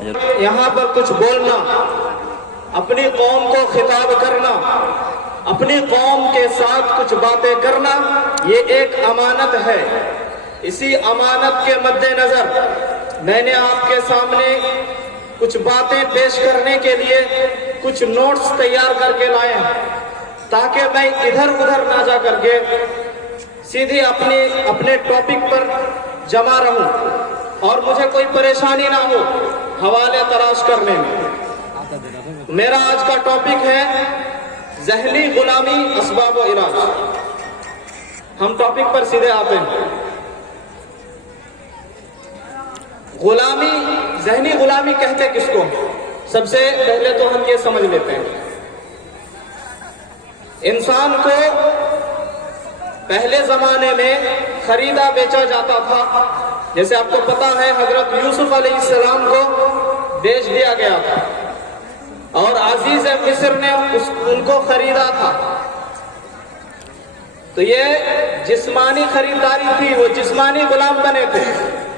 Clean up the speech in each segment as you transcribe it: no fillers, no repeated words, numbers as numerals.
यहाँ पर कुछ बोलना, अपनी कौम को खिताब करना, अपनी कौम के साथ कुछ बातें करना, ये एक अमानत है। इसी अमानत के मद्देनजर मैंने आपके सामने कुछ बातें पेश करने के लिए कुछ नोट्स तैयार करके लाए हैं, ताकि मैं इधर उधर ना जा करके सीधे अपने टॉपिक पर जमा रहूं और मुझे कोई परेशानी ना हो हवाले तलाश करने में। मेरा आज का टॉपिक है ज़हनी गुलामी असबाब व इलाज। हम टॉपिक पर सीधे आते हैं। गुलामी, ज़हनी गुलामी कहते किसको? सबसे पहले तो हम ये समझ लेते हैं, इंसान को पहले जमाने में खरीदा बेचा जाता था। जैसे आपको पता है हजरत यूसुफ अलैहिस्सलाम को बेच दिया गया था और अजीज मिस्र ने उनको खरीदा था। तो ये जिस्मानी खरीदारी थी, वो जिस्मानी गुलाम बने थे,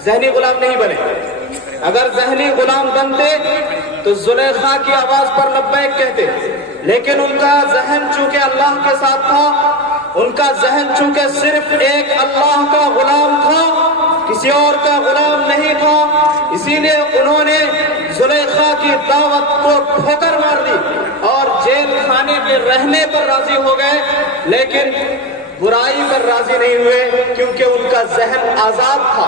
ज़हनी गुलाम नहीं बने। अगर ज़हनी गुलाम बनते तो जुलेखा की आवाज पर लब्बैक कहते, लेकिन उनका जहन चूंकि अल्लाह के साथ था, उनका जहन चूंकि सिर्फ एक अल्लाह का गुलाम था, किसी और का गुलाम नहीं था, इसीलिए उन्होंने जुलेखा की दावत को ठोकर मार दी और जेल खाने में रहने पर राजी हो गए, लेकिन बुराई पर राजी नहीं हुए क्योंकि उनका जहन आजाद था।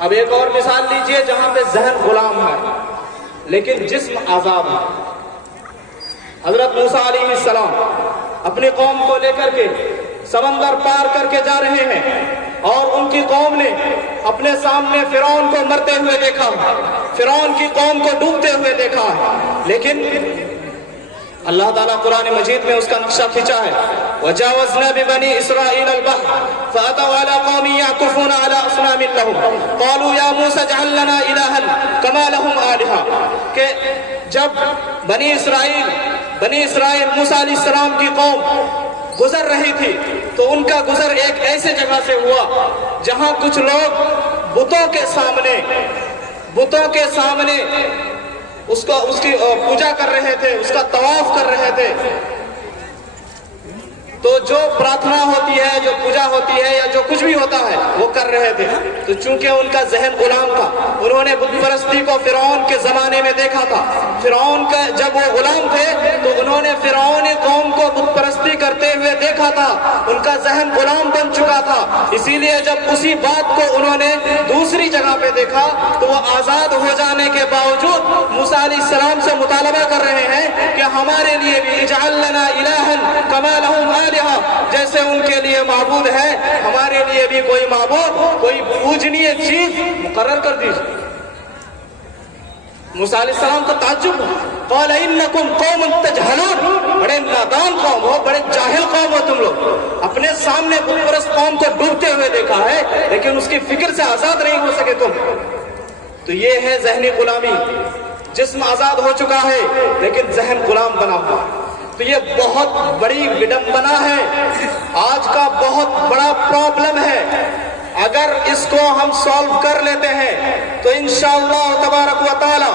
अब एक और मिसाल लीजिए जहां पे जहन गुलाम है लेकिन जिस्म आजाद है। हजरत मूसा अलैहिस्सलाम अपनी कौम को लेकर के समंदर पार करके जा रहे हैं और उनकी कौम ने अपने सामने फिरौन को मरते हुए देखा, फिरौन की कौम को डूबते हुए देखा, लेकिन अल्लाह ताला कुरान मजीद में उसका नक्शा खींचा है। वजावज़ना बिबनी इसराईल अल-बहर फ़अतव अला कौमिन यअकुफून अला असनामिन लहुम क़ालू या मूसा इजअल लना इलाहन कमा लहुम आलिहा। कि जब बनी इसराइल मूसा अलैहिस्सलाम की कौम गुजर रही थी तो उनका गुजर एक ऐसे जगह से हुआ जहां कुछ लोग बुतों के सामने उसकी पूजा कर रहे थे, उसका तवाफ कर रहे थे। तो जो प्रार्थना होती है, जो पूजा होती है या जो कुछ भी होता है वो कर रहे थे। तो चूंकि उनका जहन गुलाम था, उन्होंने बुत परस्ती को फिरौन के जमाने में देखा था। फिरौन का जब वो गुलाम थे तो उन्होंने फिरौन कौम को बुत परस्ती करते हुए देखा था, उनका जहन गुलाम बन चुका था। इसीलिए जब उसी बात को उन्होंने दूसरी जगह पे देखा तो वो आजाद हो जाने के बावजूद मूसा अलैहिस्सलाम से मुतालबा कर रहे हैं कि हमारे लिए भी इजअल लना इलाहन कमा लहुम आलिहा, जैसे उनके लिए माबूद है हमारे लिए भी कोई माबूद, कोई पूजनीय चीज मुकर्रर कर दीजिए। मूसा अलैहिस्सलाम को ताज्जुब, क़ाल इन्नकुम कौमुन तजहलून, बड़े नादान कौम हो, बड़े जाहिल कौम हो तुम लोग। अपने सामने बुत परस्त कौम को डूबते हुए देखा है लेकिन उसकी फिक्र से आजाद नहीं हो सके तुम। तो ये है ज़हनी गुलामी। जिस्म आजाद हो चुका है लेकिन जहन गुलाम बना हुआ। तो ये बहुत बड़ी विडंबना है, आज का बहुत बड़ा प्रॉब्लम है। अगर इसको हम सॉल्व कर लेते हैं तो इंशाअल्लाह तबारक व तआला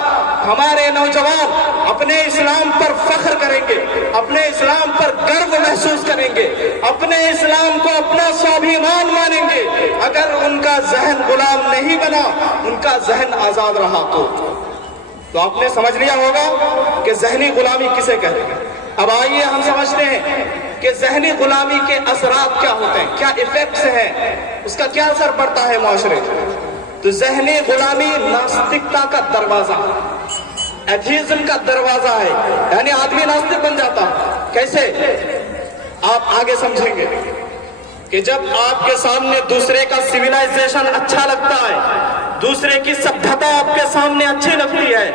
हमारे नौजवान अपने इस्लाम पर फख्र करेंगे, अपने इस्लाम पर गर्व महसूस करेंगे, अपने इस्लाम को अपना स्वाभिमान मानेंगे। अगर उनका जहन गुलाम नहीं बना, उनका जहन आजाद रहा तो आपने समझ लिया होगा कि जहनी गुलामी किसे कहते हैं। अब आइए हम समझते हैं कि ज़हनी गुलामी के असरात क्या होते हैं, क्या इफेक्ट्स हैं, उसका क्या असर पड़ता है माशरे। तो ज़हनी गुलामी नास्तिकता का दरवाजा, एथीज़म का दरवाजा है, यानी आदमी नास्तिक बन जाता है। कैसे? आप आगे समझेंगे कि जब आपके सामने दूसरे का सिविलाइजेशन अच्छा लगता है, दूसरे की सभ्यता आपके सामने अच्छी लगती है,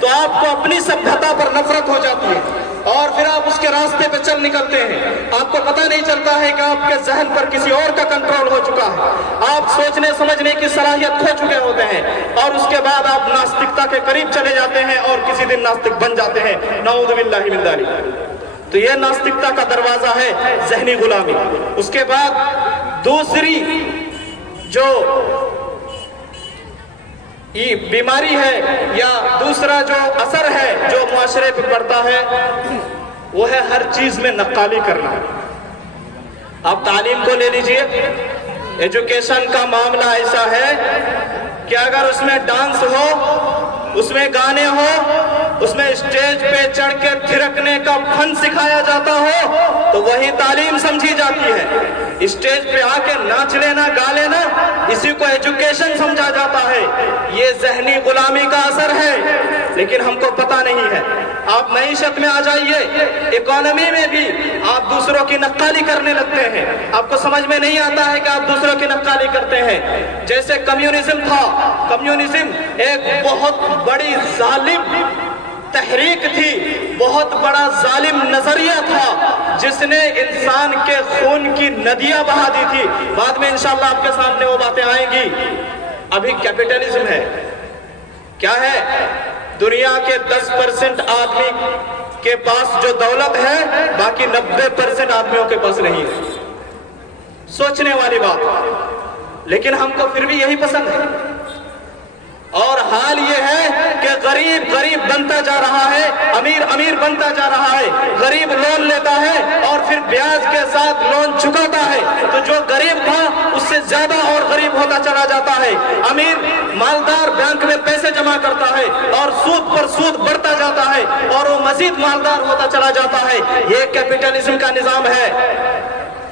तो आपको अपनी सभ्यता पर नफरत हो जाती है और फिर आप उसके रास्ते पे चल निकलते हैं। आपको पता नहीं चलता है कि आपके जहन पर किसी और का कंट्रोल हो चुका है, आप सोचने समझने की सलाहियत खो चुके होते हैं और उसके बाद आप नास्तिकता के करीब चले जाते हैं और किसी दिन नास्तिक बन जाते हैं। नऊज़ु बिल्लाहि मिन ज़ालिक। तो यह नास्तिकता का दरवाजा है, ज़हनी गुलामी। उसके बाद दूसरी जो बीमारी है या दूसरा जो असर है जो मुआशरे पे पड़ता है वो है हर चीज में नक्काली करना। आप तालीम को ले लीजिए, एजुकेशन का मामला ऐसा है कि अगर उसमें डांस हो, उसमें गाने हो, उसमें स्टेज पे चढ़ के थिरकने का फन सिखाया जाता हो तो वही तालीम समझी जाती है। स्टेज पे आके नाच लेना, गा लेना, इसी को एजुकेशन समझा जाता है। ये ज़हनी गुलामी का असर है, लेकिन हमको पता नहीं है। आप मईशत में आ जाइए, इकोनॉमी में भी आप दूसरों की नक्काली करने लगते हैं। आपको समझ में नहीं आता है कि आप दूसरों की नक्काली करते हैं। जैसे कम्युनिज्म था, कम्युनिज्म एक बहुत बड़ी जालिम तहरीक थी, बहुत बड़ा जालिम नजरिया था जिसने इंसान के खून की नदियां बहा दी थी। बाद में इंशाअल्लाह आपके सामने वो बातें आएंगी। अभी कैपिटलिज्म है, क्या है? दुनिया के 10% आदमी के पास जो दौलत है, बाकी 90% आदमियों के पास नहीं है। सोचने वाली बात, लेकिन हमको फिर भी यही पसंद है। और हाल ये है कि गरीब गरीब बनता जा रहा है, अमीर अमीर बनता जा रहा है। गरीब लोन लेता है और फिर ब्याज के साथ लोन चुकाता है, तो जो गरीब था उससे ज्यादा और गरीब होता चला जाता है। अमीर मालदार बैंक में पैसे जमा करता है और सूद पर सूद बढ़ता जाता है और वो मजीद मालदार होता चला जाता है। ये कैपिटलिज्म का निजाम है।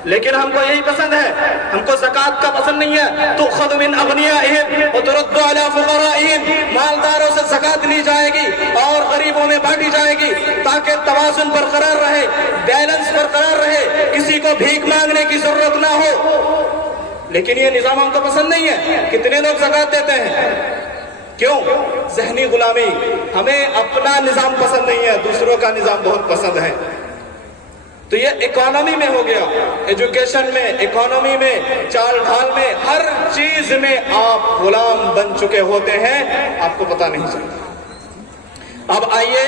लेकिन हमको यही पसंद है, हमको ज़कात का पसंद नहीं है। तो खुद मिन अगनियाहिम व तुरद्दु अला फुक़राइहिम, मालदारों से ज़कात ली जाएगी और गरीबों में बांटी जाएगी ताकि तवाज़ुन बरकरार रहे, बैलेंस बरकरार रहे, किसी को भीख मांगने की जरूरत ना हो। लेकिन ये निजाम हमको पसंद नहीं है। कितने लोग ज़कात देते हैं? क्यों? ज़हनी गुलामी। हमें अपना निजाम पसंद नहीं है, दूसरों का निजाम बहुत पसंद है। तो ये इकोनॉमी में हो गया, एजुकेशन में, इकोनॉमी में, चाल ढाल में, हर चीज में आप गुलाम बन चुके होते हैं, आपको पता नहीं चलता। अब आइए,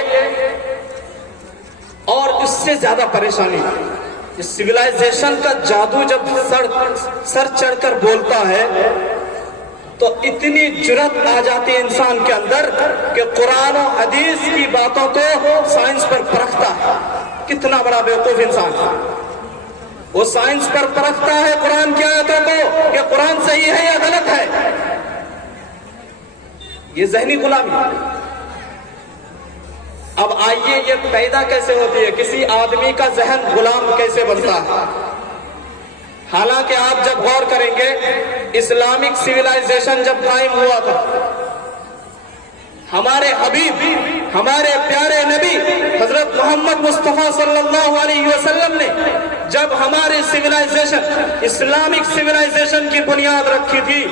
और इससे ज्यादा परेशानी, इस सिविलाइजेशन का जादू जब सर चढ़कर बोलता है तो इतनी जुर्रत आ जाती है इंसान के अंदर कि कुरान और हदीस की बातों को साइंस पर परखता है। कितना बड़ा बेवकूफ इंसान है, वो साइंस पर परखता है कुरान की आयतों को कि कुरान सही है या गलत है। ये ज़हनी गुलामी। अब आइए, ये पैदा कैसे होती है? किसी आदमी का जहन गुलाम कैसे बनता है? हालांकि आप जब गौर करेंगे, इस्लामिक सिविलाइजेशन जब कायम हुआ था, हमारे हबीब, हमारे प्यारे नबी हजरत मोहम्मद मुस्तफा सल्लल्लाहु अलैहि वसल्लम ने जब हमारे सिविलाइजेशन, इस्लामिक सिविलाइजेशन की बुनियाद रखी थी,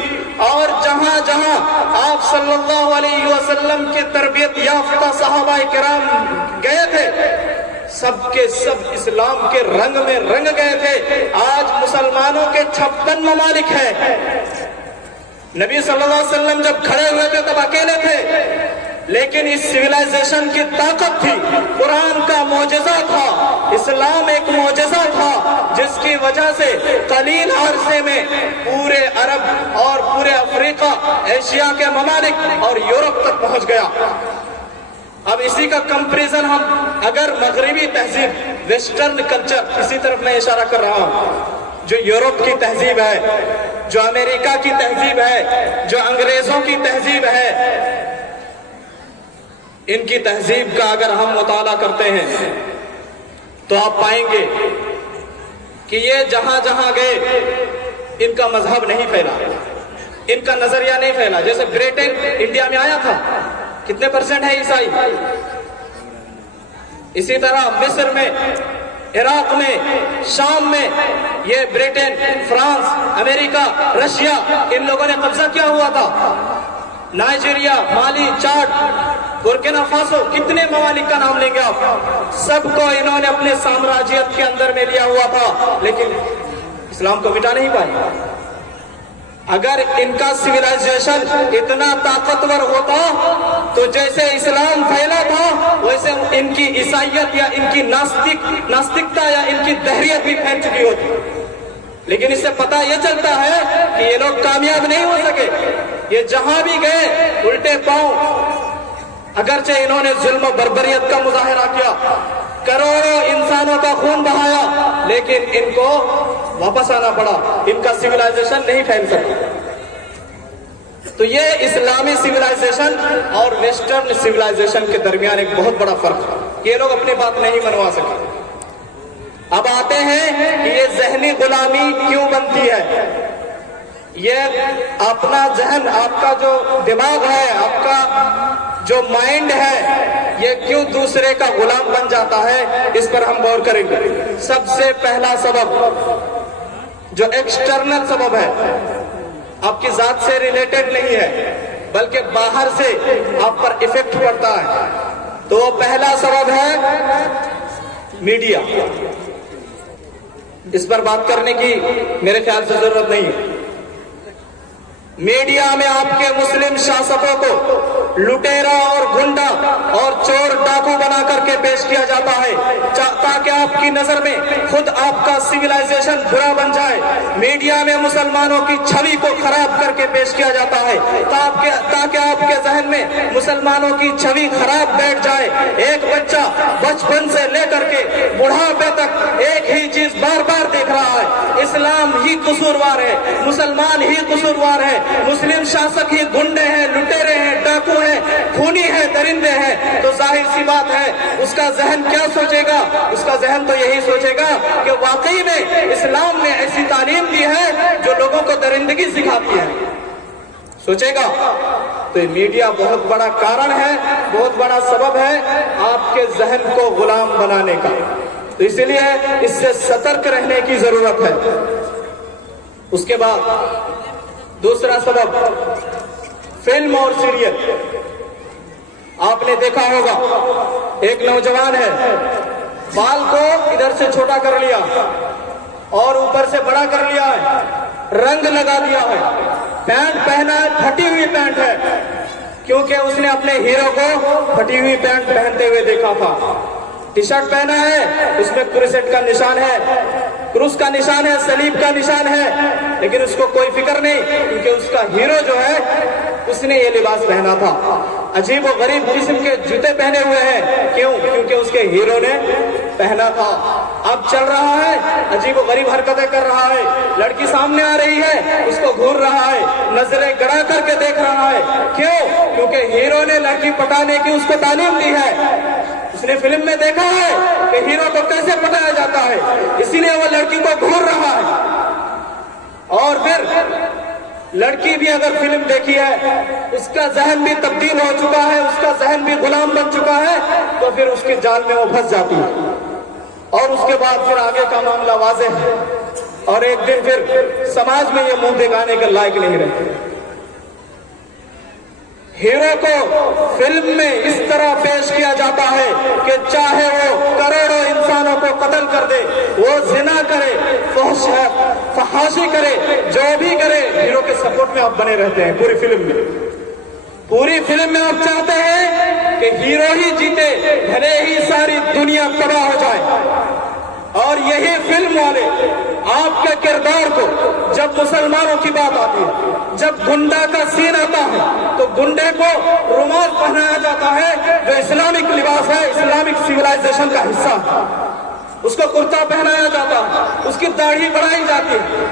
और जहां जहां आप सल्लल्लाहु अलैहि वसल्लम के तरबियत याफ्ता सहाबाए किराम गए थे, सबके सब इस्लाम के रंग में रंग गए थे। आज मुसलमानों के 56 ममालिक हैं। नबी सल्लल्लाहु अलैहि वसल्लम जब खड़े हुए थे तब अकेले थे, लेकिन इस सिविलाइजेशन की ताकत थी, कुरान का मौजज़ा था, इस्लाम एक मौजज़ा था, जिसकी वजह से कलील अरसे में पूरे अरब और पूरे अफ्रीका, एशिया के ममालिक और यूरोप तक पहुंच गया। अब इसी का कंपैरिजन हम अगर मगरिबी तहजीब, वेस्टर्न कल्चर, इसी तरफ मैं इशारा कर रहा हूं, जो यूरोप की तहजीब है, जो अमेरिका की तहजीब है, जो अंग्रेजों की तहजीब है, इनकी तहजीब का अगर हम मुताला करते हैं तो आप पाएंगे कि ये जहां जहां गए इनका मजहब नहीं फैला, इनका नजरिया नहीं फैला। जैसे ब्रिटेन इंडिया में आया था, कितने % है ईसाई? इसी तरह मिस्र में, इराक में, शाम में, ये ब्रिटेन, फ्रांस, अमेरिका, रशिया, इन लोगों ने कब्जा किया हुआ था। नाइजीरिया, माली, चाड, बुर्किना फासो, कितने ममालिक का नाम लेंगे आप? सबको इन्होंने अपने साम्राज्यत के अंदर में लिया हुआ था, लेकिन इस्लाम को मिटा नहीं पाए। अगर इनका सिविलाइजेशन इतना ताकतवर होता तो जैसे इस्लाम फैला था, वैसे इनकी ईसाइयत या इनकी नास्तिकता या इनकी दहरियत भी फैल चुकी होती। लेकिन इससे पता यह चलता है कि ये लोग कामयाब नहीं हो सके, یہ جہاں بھی گئے الٹے پاؤں، اگرچہ انہوں نے ظلم و بربریت کا مظاہرہ کیا، کروڑوں انسانوں کا خون بہایا، لیکن ان کو واپس آنا پڑا، ان کا سویلائزیشن نہیں پھیل سکا۔ تو یہ اسلامی سویلائزیشن اور ویسٹرن سویلائزیشن کے درمیان ایک بہت بڑا فرق ہے، یہ لوگ اپنی بات نہیں منوا سکے۔ اب آتے ہیں کہ یہ ذہنی غلامی کیوں بنتی ہے، یہ اپنا ذہن، آپ کا جو دماغ ہے، آپ کا جو مائنڈ ہے، یہ کیوں دوسرے کا غلام بن جاتا ہے، اس پر ہم غور کریں گے۔ سب سے پہلا سبب جو ایکسٹرنل سبب ہے، آپ کی ذات سے ریلیٹڈ نہیں ہے بلکہ باہر سے آپ پر ایفیکٹ پڑتا ہے، تو وہ پہلا سبب ہے میڈیا۔ اس پر بات کرنے کی میرے خیال سے ضرورت نہیں ہے۔ میڈیا میں آپ کے مسلم شاسکوں کو لٹیرا اور گنڈا اور چور ڈاکو بنا کر کے پیش کیا جاتا ہے تاکہ آپ کی نظر میں خود آپ کا سویلائزیشن برا بن جائے۔ میڈیا میں مسلمانوں کی چھوی کو خراب کر کے پیش کیا جاتا ہے تاکہ آپ کے ذہن میں مسلمانوں کی چھوی خراب بیٹھ جائے۔ ایک بچہ بچپن سے لے کر کے بڑھاپے تک ایک ہی چیز بار بار دیکھ رہا ہے، اسلام ہی قصوروار ہے، مسلمان ہی قصوروار ہے، مسلم شاسک ہی گنڈے ہیں، لٹیرے ہیں، ڈاکو ہیں، خونی ہیں، درندے ہیں۔ تو ظاہر سی بات ہے اس کا ذہن کیا سوچے گا؟ اس کا ذہن تو یہی سوچے گا کہ واقعی میں اسلام نے ایسی تعلیم دی ہے جو لوگوں کو درندگی سکھاتی ہے، سوچے گا۔ تو یہ میڈیا بہت بڑا کارن ہے، بہت بڑا سبب ہے آپ کے ذہن کو غلام بنانے کا۔ تو اسی لیے اس سے سترک رہنے کی ضرورت ہے۔ اس کے بعد دوسرا سبب فلم اور سیریل۔ آپ نے دیکھا ہوگا ایک نوجوان ہے، بال کو ادھر سے چھوٹا کر لیا اور اوپر سے بڑا کر لیا ہے، رنگ لگا دیا ہے، پینٹ پہنا ہے، پھٹی ہوئی پینٹ ہے، کیونکہ اس نے اپنے ہیرو کو پھٹی ہوئی پینٹ پہنتے ہوئے دیکھا تھا۔ ٹی شرٹ پہنا ہے، اس میں کروسیٹ کا نشان ہے، کروس کا نشان ہے، صلیب کا نشان ہے، لیکن اس کو کوئی فکر نہیں کیونکہ اس کا ہیرو جو ہے اس نے یہ لباس پہنا تھا۔ عجیب و غریب قسم کے جوتے پہنے ہوئے ہیں، کیوں؟ کیونکہ اس کے ہیرو نے پہنا تھا۔ اب چل رہا ہے، عجیب و غریب حرکتیں کر رہا ہے، لڑکی سامنے آ رہی ہے، اس کو گھور رہا ہے، نظریں گڑا کر کے دیکھ رہا ہے، کیوں؟ کیونکہ ہیرو نے لڑکی پٹانے کی اس کو تعلیم دی ہے۔ اس نے فلم میں دیکھا ہے کہ ہیرو کو کیسے پٹایا جاتا ہے، اسی لیے وہ لڑکی کو گھور رہا ہے۔ اور پھر لڑکی بھی اگر فلم دیکھی ہے، اس کا ذہن بھی تبدیل ہو چکا ہے، اس کا ذہن بھی غلام بن چکا ہے، تو پھر اس کے جال میں وہ پھنس جاتی ہے، اور اس کے بعد پھر آگے کا معاملہ واضح ہے، اور ایک دن پھر سماج میں یہ منہ دکھانے کے لائق نہیں رہتے۔ ہیرو کو فلم میں اس طرح پیش کیا جاتا ہے کہ چاہے وہ کروڑوں انسانوں کو قتل کر دے، وہ زنا کرے، فحاشی کرے، جو بھی کرے، ہیرو کے سپورٹ میں آپ بنے رہتے ہیں پوری فلم میں۔ پوری فلم میں آپ چاہتے ہیں کہ ہیرو ہی جیتے، بھلے ہی ساری دنیا تباہ ہو جائے۔ اور یہی فلم والے آپ کے کردار کو، جب مسلمانوں کی بات آتی ہے، جب گنڈا کا سین آتا ہے تو گنڈے کو رومال پہنایا جاتا ہے جو اسلامک لباس ہے، اسلامک سیولائزیشن کا حصہ ہے، اس کو کرتا پہنایا جاتا ہے، اس کی داڑھی بڑھائی جاتی ہے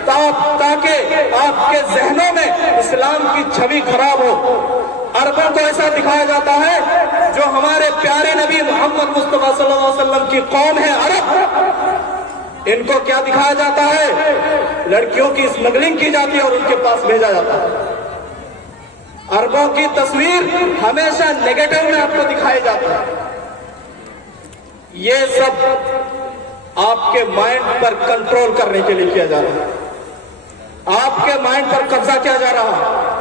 تاکہ آپ کے ذہنوں میں اسلام کی چھوی خراب ہو۔ عربوں کو ایسا دکھایا جاتا ہے، جو ہمارے پیارے نبی محمد مصطفیٰ صلی اللہ علیہ وسلم کی قوم ہے عرب، ان کو کیا دکھایا جاتا ہے؟ لڑکیوں کی اسمگلنگ کی جاتی ہے اور ان کے پاس بھیجا جاتا ہے۔ عربوں کی تصویر ہمیشہ نیگیٹو میں آپ کو دکھائی جاتی ہے۔ یہ سب آپ کے مائنڈ پر کنٹرول کرنے کے لیے کیا جا رہا ہے، آپ کے مائنڈ پر قبضہ کیا جا رہا ہے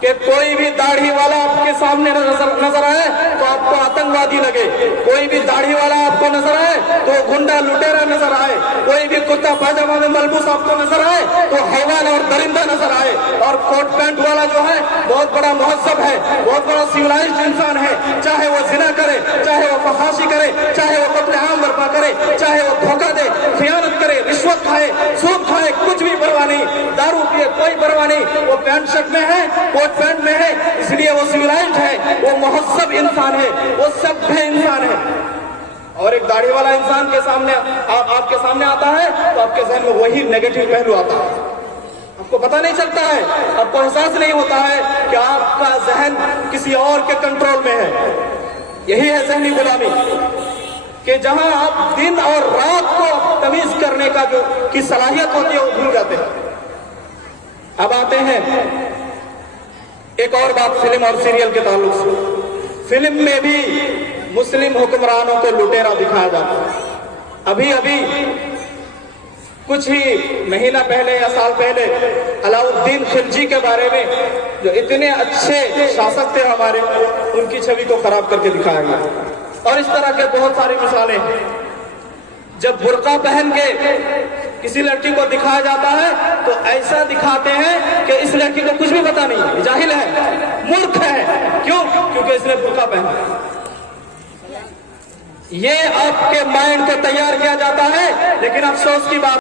کہ کوئی بھی داڑھی والا آپ کے سامنے نظر آئے تو آپ کو آتنکوادی لگے، کوئی بھی داڑھی والا آپ کو نظر آئے تو گنڈا لٹیرا نظر آئے، کوئی بھی کرتا پاجامہ میں ملبوس آپ کو نظر آئے تو حیوان اور درندہ نظر آئے، اور کوٹ پینٹ والا جو ہے بہت بڑا مہذب ہے، بہت بڑا سیولائزڈ انسان ہے، چاہے وہ زنا کرے، چاہے وہ فحاشی کرے، چاہے وہ قتل عام برپا کرے، چاہے وہ دھوکہ دے، خیانت کرے، رشوت کھائے، سود کھائے، کچھ بھی پرواہ نہیں، دارو پیے، کوئی پرواہ نہیں، وہ پینٹ شرٹ میں ہے، کوٹ پینٹ میں اس لیے وہ سویلائزڈ ہے، وہ مہذب انسان ہے، وہ سبھی انسان ہے۔ اور ایک داڑھی والا انسان کے سامنے آپ کے سامنے آتا ہے تو آپ کے ذہن میں وہی نیگیٹو پہلو آتا ہے، آپ کو پتہ نہیں چلتا ہے، آپ کو احساس نہیں ہوتا ہے کہ آپ کا ذہن کسی اور کے کنٹرول میں ہے۔ یہی ہے ذہنی غلامی، کہ جہاں آپ دن اور رات کو تمیز کرنے کی صلاحیت ہوتی ہے وہ بھول جاتے ہیں۔ اب آتے ہیں ایک اور بات فلم اور سیریل کے تعلق سے۔ فلم میں بھی مسلم حکمرانوں کو لٹیرا دکھایا جاتا ہے۔ ابھی کچھ ہی مہینہ پہلے یا سال پہلے علاؤالدین خلجی کے بارے میں، جو اتنے اچھے شاسک تھے ہمارے، ان کی چھوی کو خراب کر کے دکھایا گیا۔ اور اس طرح کے بہت ساری مثالیں ہیں۔ جب برقع پہن کے کسی لڑکی کو دکھایا جاتا ہے تو ایسا دکھاتے ہیں کہ اس لڑکی کو کچھ بھی پتا نہیں، جاہل ہے، ملک ہے۔ کیوں؟ کیونکہ اس نے برقع پہنا۔ یہ آپ کے مائنڈ کو تیار کیا جاتا ہے، لیکن افسوس کی بات